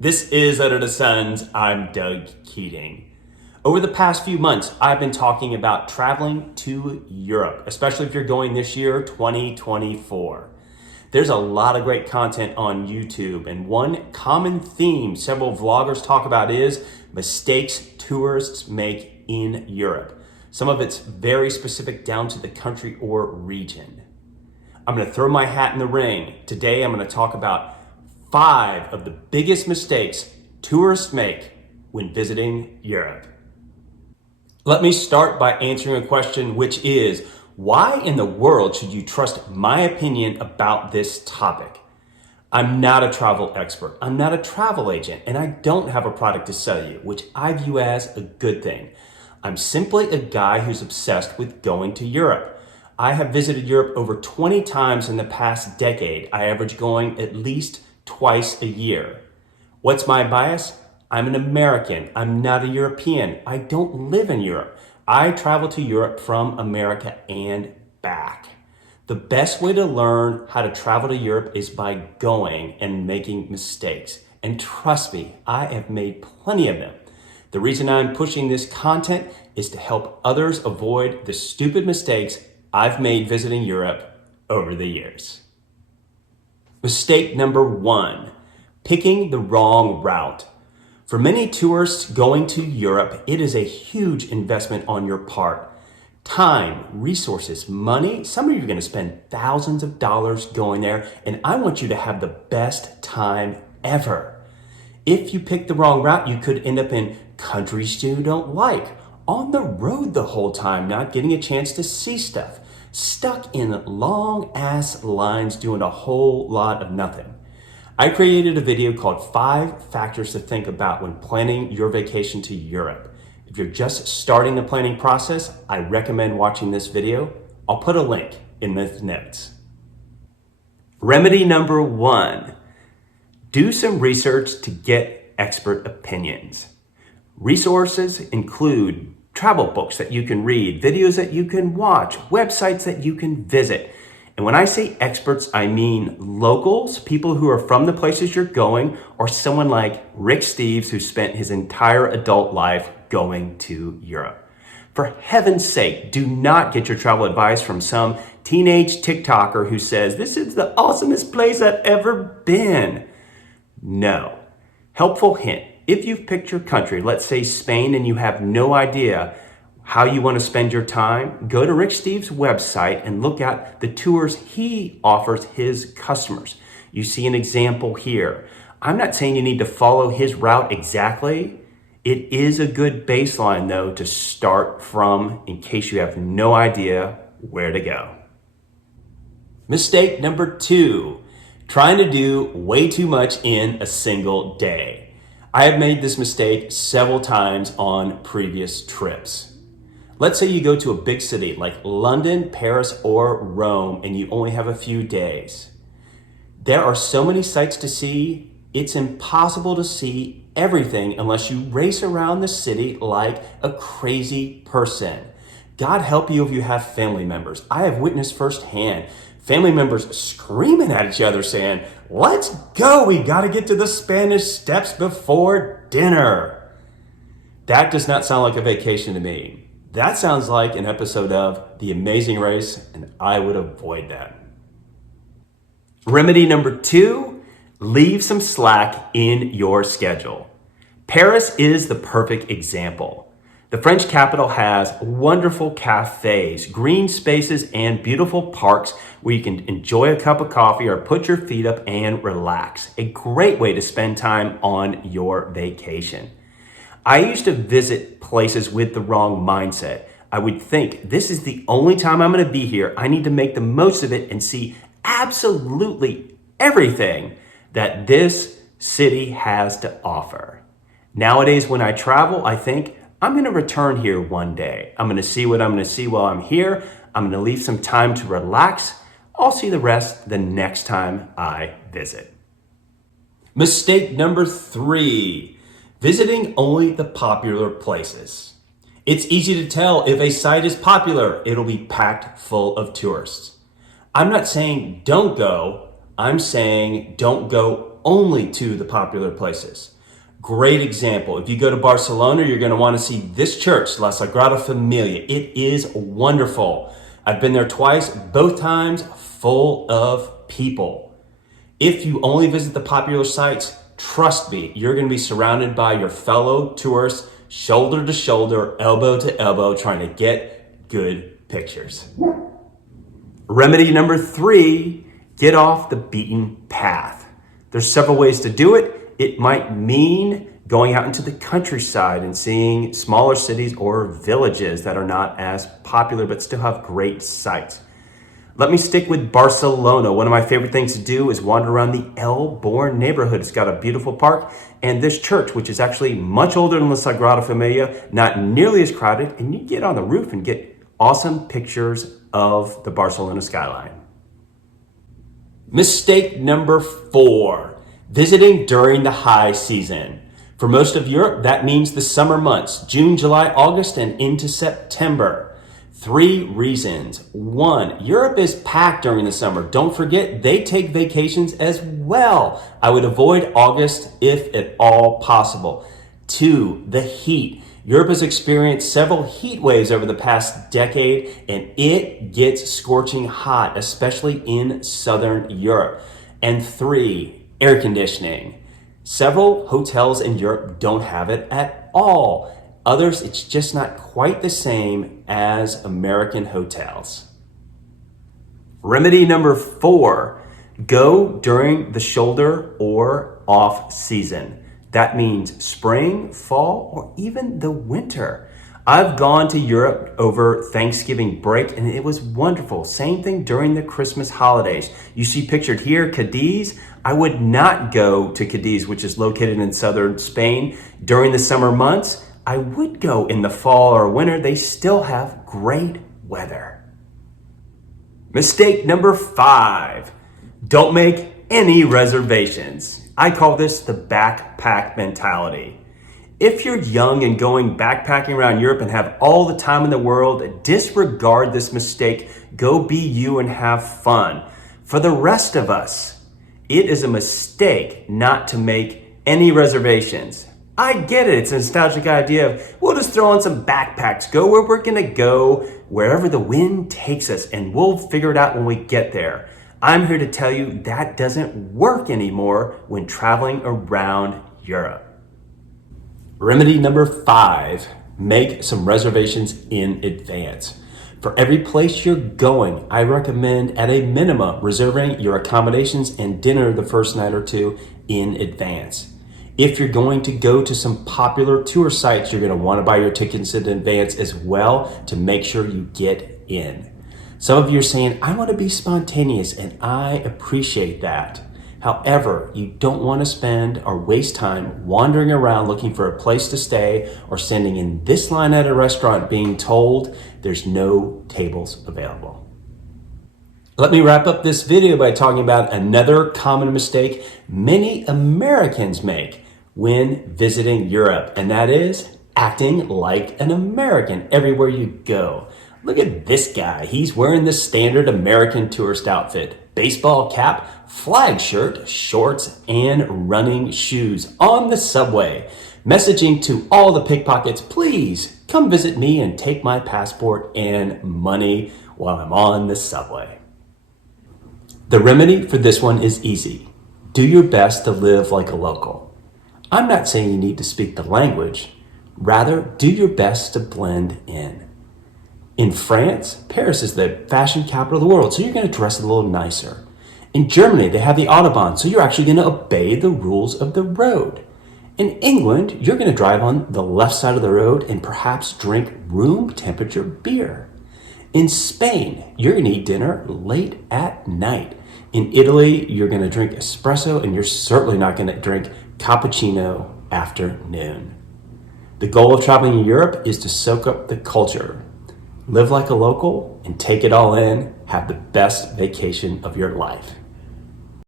This is Under the Suns. I'm Doug Keating. Over the past few months, I've been talking about traveling to Europe, especially if you're going this year, 2024. There's a lot of great content on YouTube, and one common theme several vloggers talk about is mistakes tourists make in Europe. Some of it's very specific down to the country or region. I'm going to throw my hat in the ring. Today, I'm going to talk about 5 of the biggest mistakes tourists make when visiting Europe. Let me start by answering a question, which is, why in the world should you trust my opinion about this topic? I'm not a travel expert. I'm not a travel agent, and I don't have a product to sell you, which I view as a good thing. I'm simply a guy who's obsessed with going to Europe. I have visited Europe over 20 times in the past decade. I average going at least twice a year. What's my bias? I'm an American. I'm not a European. I don't live in Europe. I travel to Europe from America and back. The best way to learn how to travel to Europe is by going and making mistakes. And trust me, I have made plenty of them. The reason I'm pushing this content is to help others avoid the stupid mistakes I've made visiting Europe over the years. Mistake number 1, picking the wrong route. For many tourists going to Europe, it is a huge investment on your part. Time, resources, money. Some of you are going to spend thousands of dollars going there, and I want you to have the best time ever. If you pick the wrong route, you could end up in countries you don't like, on the road the whole time, not getting a chance to see stuff, stuck in long ass lines doing a whole lot of nothing. I created a video called 5 Factors to Think About When Planning Your Vacation to Europe. If you're just starting the planning process, I recommend watching this video. I'll put a link in the notes. Remedy number 1, do some research to get expert opinions. Resources include travel books that you can read, videos that you can watch, websites that you can visit. And when I say experts, I mean locals, people who are from the places you're going, or someone like Rick Steves, who spent his entire adult life going to Europe. For heaven's sake, do not get your travel advice from some teenage TikToker who says, "This is the awesomest place I've ever been." No. Helpful hint. If you've picked your country, let's say Spain, and you have no idea how you want to spend your time, go to Rick Steves' website and look at the tours he offers his customers. You see an example here. I'm not saying you need to follow his route exactly. It is a good baseline, though, to start from in case you have no idea where to go. Mistake number 2, trying to do way too much in a single day. I have made this mistake several times on previous trips. Let's say you go to a big city like London, Paris, or Rome, and you only have a few days. There are so many sights to see, it's impossible to see everything unless you race around the city like a crazy person. God help you if you have family members. I have witnessed firsthand family members screaming at each other saying, "Let's go, we gotta get to the Spanish Steps before dinner." That does not sound like a vacation to me. That sounds like an episode of The Amazing Race, and I would avoid that. Remedy number 2, leave some slack in your schedule. Paris is the perfect example. The French capital has wonderful cafes, green spaces, and beautiful parks where you can enjoy a cup of coffee or put your feet up and relax. A great way to spend time on your vacation. I used to visit places with the wrong mindset. I would think, this is the only time I'm going to be here. I need to make the most of it and see absolutely everything that this city has to offer. Nowadays, when I travel, I think, I'm going to return here one day. I'm going to see what I'm going to see while I'm here. I'm going to leave some time to relax. I'll see the rest the next time I visit. Mistake number 3, visiting only the popular places. It's easy to tell if a site is popular, it'll be packed full of tourists. I'm not saying don't go. I'm saying don't go only to the popular places. Great example. If you go to Barcelona, you're going to want to see this church, La Sagrada Familia. It is wonderful. I've been there twice, both times full of people. If you only visit the popular sites, trust me, you're going to be surrounded by your fellow tourists, shoulder to shoulder, elbow to elbow, trying to get good pictures. Remedy number 3, get off the beaten path. There's several ways to do it. It might mean going out into the countryside and seeing smaller cities or villages that are not as popular but still have great sights. Let me stick with Barcelona. One of my favorite things to do is wander around the El Born neighborhood. It's got a beautiful park and this church, which is actually much older than the Sagrada Familia, not nearly as crowded, and you get on the roof and get awesome pictures of the Barcelona skyline. Mistake number 4. Visiting during the high season. For most of Europe, that means the summer months, June, July, August, and into September. 3 reasons. 1, Europe is packed during the summer. Don't forget, they take vacations as well. I would avoid August if at all possible. 2, the heat. Europe has experienced several heat waves over the past decade, and it gets scorching hot, especially in Southern Europe. And 3, air conditioning. Several hotels in Europe don't have it at all. Others, it's just not quite the same as American hotels. Remedy number 4, go during the shoulder or off season. That means spring, fall, or even the winter. I've gone to Europe over Thanksgiving break and it was wonderful. Same thing during the Christmas holidays. You see pictured here, Cadiz. I would not go to Cadiz, which is located in southern Spain. During the summer months, I would go in the fall or winter. They still have great weather. Mistake number 5, don't make any reservations. I call this the backpack mentality. If you're young and going backpacking around Europe and have all the time in the world, disregard this mistake. Go be you and have fun. For the rest of us, it is a mistake not to make any reservations. I get it. It's a nostalgic idea of we'll just throw on some backpacks, go where we're going to go, wherever the wind takes us, and we'll figure it out when we get there. I'm here to tell you that doesn't work anymore when traveling around Europe. Remedy number 5, make some reservations in advance. For every place you're going, I recommend at a minimum reserving your accommodations and dinner the first night or 2 in advance. If you're going to go to some popular tour sites, you're going to want to buy your tickets in advance as well to make sure you get in. Some of you are saying, I want to be spontaneous, and I appreciate that. However, you don't want to spend or waste time wandering around looking for a place to stay or standing in this line at a restaurant being told there's no tables available. Let me wrap up this video by talking about another common mistake many Americans make when visiting Europe, and that is acting like an American everywhere you go. Look at this guy. He's wearing the standard American tourist outfit. Baseball cap, flag shirt, shorts, and running shoes on the subway. Messaging to all the pickpockets, please come visit me and take my passport and money while I'm on the subway. The remedy for this one is easy. Do your best to live like a local. I'm not saying you need to speak the language. Rather, do your best to blend in. In France, Paris is the fashion capital of the world, so you're going to dress a little nicer. In Germany, they have the Autobahn, so you're actually going to obey the rules of the road. In England, you're going to drive on the left side of the road and perhaps drink room temperature beer. In Spain, you're going to eat dinner late at night. In Italy, you're going to drink espresso, and you're certainly not going to drink cappuccino after noon. The goal of traveling in Europe is to soak up the culture. Live like a local and take it all in. Have the best vacation of your life.